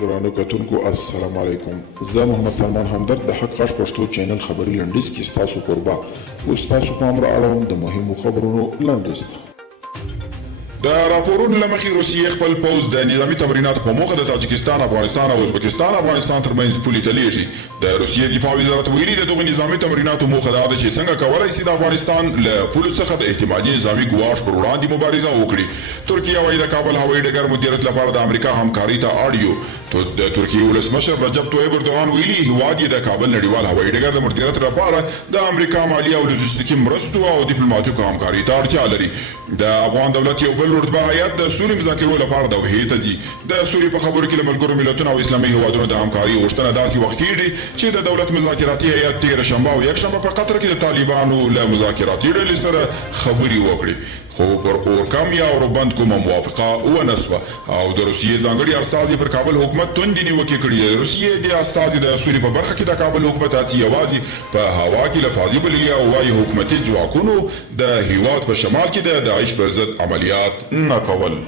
درانه کتونکو السلام علیکم. زه محمد سلمان همدرد د حق غږ پښتو چینل خبري لنډیز کې ستاسو کوربه اوس تاسو پام را اړوم د مهمو خبرونو لنډیز ته. د راپورونو له مخې روسیې خپل پوځ د نظامي تمریناتو په موخه د تاجکستان، افغانستان او ازبکستان ترمنځ پولې ته لیږي. د روسیې دفاع وزارت ویلي د دغو نظامي تمریناتو موخه دا ده چې څنګه کولی شي د افغانستان له پولو څخه د احتمالي نظامي ګواښ پر وړاندې مبارزه وکړي. ترکیه وایي د کابل هوایي ډګر مدیریت لپاره د امریکا همکارۍ ته اړ یو. د ترکیې ولسمشر رجب طیب اردوغان ویلي هیواد یې د کابل نړیوال هوایي ډګر د مدیریت لپاره د امریکا مالي او لوجستیکي مرستو او ډیپلوماتیکو همکارۍ ته اړتیا لري. د افغان دولت یو بل رتبه هیات د سولې مذاکرو لپاره دوحې ته ځي. د سولې په خبرو کې له ملګرو ملتونو او اسلامي هیوادونو د همکارۍ غوښتنه داسې وخت کېږي چې د دولت مذاکراتي هیات تېره شنبه او یکشنبه په قطر کې د طالبانو له مذاکراتي ډلې سره خبرې وکړي، خو پر اورکم یا اوربند کومه موافقه ونه سوه او د روسیې ځانګړي استازي پر کابل حکومت توندې نیوکې کړي. د روسیې د استازي د سولې په برخه کې د کابل حکومت هڅې یوازې په هوا کې لفاظي بللي او وايي حکومتي ځواکونو د هیواد په شمال کې د داعش پر ضد عملیات نه کول.